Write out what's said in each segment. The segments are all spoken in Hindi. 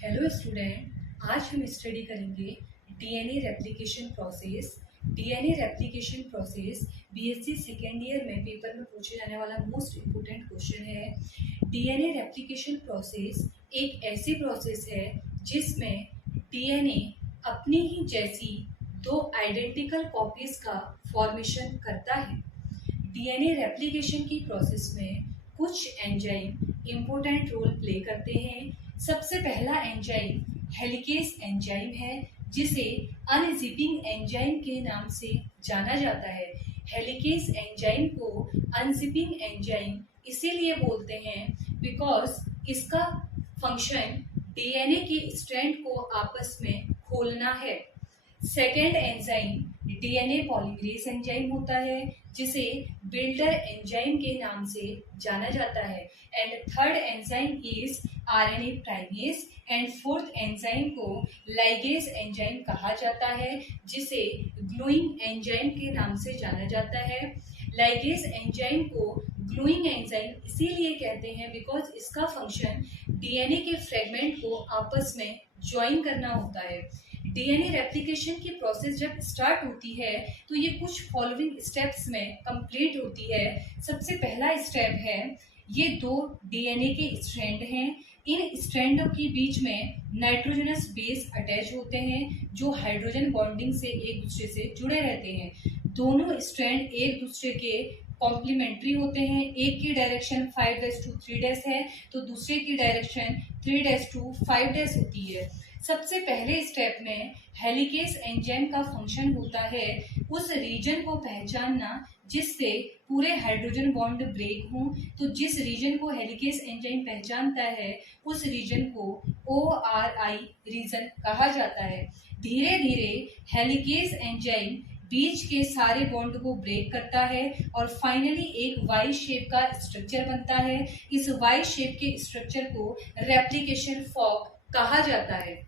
हेलो स्टूडेंट, आज हम स्टडी करेंगे DNA replication process. DNA replication process BSc second year में पेपर में पूछे जाने वाला मोस्ट इम्पोर्टेंट क्वेश्चन है। डीएनए रेप्लिकेशन प्रोसेस एक ऐसी प्रोसेस है जिसमें डीएनए अपनी ही जैसी दो आइडेंटिकल कॉपीज का फॉर्मेशन करता है। डीएनए रेप्लिकेशन की प्रोसेस में कुछ एंजाइम इम्पोर्टेंट रोल प्ले करते हैं। सबसे पहला एंजाइम हेलिकेस एंजाइम है, जिसे अनजिपिंग एंजाइम के नाम से जाना जाता है। हेलिकेस एंजाइम को अनजिपिंग एंजाइम इसीलिए बोलते हैं बिकॉज इसका फंक्शन डीएनए के स्ट्रैंड को आपस में खोलना है। Second enzyme DNA polymerase enzyme होता है, जिसे बिल्डर एंजाइम के नाम से जाना जाता है। And third enzyme is RNA primase and fourth enzyme को लाइगेज एंजाइम कहा जाता है, जिसे ग्लूइंग एंजाइम के नाम से जाना जाता है। लाइगेज एंजाइम को ग्लूइंग एंजाइम इसीलिए कहते हैं बिकॉज इसका फंक्शन डीएनए के फ्रेगमेंट को आपस में ज्वाइन करना होता है। डीएनए रेप्लिकेशन की प्रोसेस जब स्टार्ट होती है तो ये कुछ फॉलोइंग स्टेप्स में कंप्लीट होती है। सबसे पहला स्टेप है, ये दो डीएनए के स्ट्रैंड हैं। इन स्ट्रैंडों के बीच में नाइट्रोजनस बेस अटैच होते हैं जो हाइड्रोजन बॉन्डिंग से एक दूसरे से जुड़े रहते हैं। दोनों स्ट्रैंड एक दूसरे के कॉम्प्लीमेंट्री होते हैं। एक की डायरेक्शन 5'3' है तो दूसरे की डायरेक्शन 3'5' होती है। सबसे पहले स्टेप में हेलिकेस एंजाइम का फंक्शन होता है उस रीजन को पहचानना जिससे पूरे हाइड्रोजन बॉन्ड ब्रेक हों। तो जिस रीजन को हेलिकेस एंजाइम पहचानता है उस रीजन को ORI रीजन कहा जाता है। धीरे धीरे हेलिकेस एंजाइम बीच के सारे बॉन्ड को ब्रेक करता है और फाइनली एक वाई शेप का स्ट्रक्चर बनता है। इस वाई शेप के स्ट्रक्चर को रेप्लिकेशन फॉर्क कहा जाता है।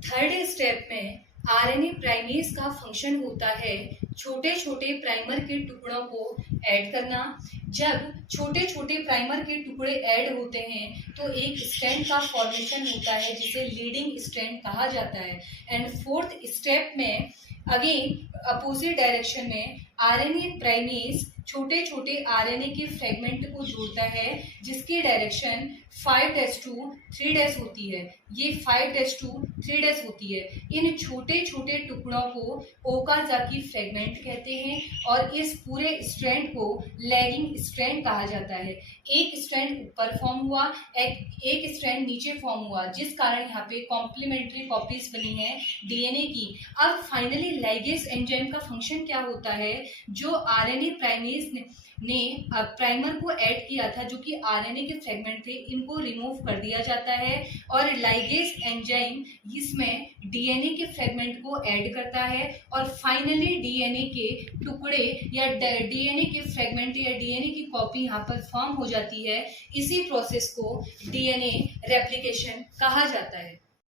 थर्ड स्टेप में आरएनए प्राइमेज का फंक्शन होता है छोटे छोटे प्राइमर के टुकड़ों को ऐड करना। जब छोटे छोटे प्राइमर के टुकड़े ऐड होते हैं तो एक स्ट्रैंड का फॉर्मेशन होता है जिसे लीडिंग स्ट्रैंड कहा जाता है। एंड फोर्थ स्टेप में अगेन अपोजिट डायरेक्शन में आरएनए प्राइमेज छोटे छोटे आरएनए के फ्रेगमेंट को जोड़ता है जिसकी डायरेक्शन 5'2'3' होती है। ये 5'2'3' होती है। इन छोटे छोटे टुकड़ों को ओकाजाकी फ्रेगमेंट कहते हैं और इस पूरे स्ट्रैंड को लैगिंग स्ट्रैंड कहा जाता है। एक स्ट्रैंड ऊपर फॉर्म हुआ, एक स्ट्रैंड नीचे फॉर्म हुआ, जिस कारण यहाँ पे कॉम्प्लीमेंट्री कॉपीज बनी है डीएनए की। अब फाइनली लाइगेज एंजाइम का फंक्शन क्या होता है, जो आरएनए प्राइमेज ने प्राइमर को ऐड किया था जो कि आरएनए के फ्रेगमेंट थे, इनको रिमूव कर दिया जाता है और लाइगेज एंजाइम इसमें डीएनए के फ्रेगमेंट को ऐड करता है और फाइनली डीएनए के टुकड़े या डीएनए के फ्रेगमेंट या डीएनए की कॉपी यहाँ पर फॉर्म हो जाती है। इसी प्रोसेस को डीएनए रेप्लिकेशन कहा जाता है।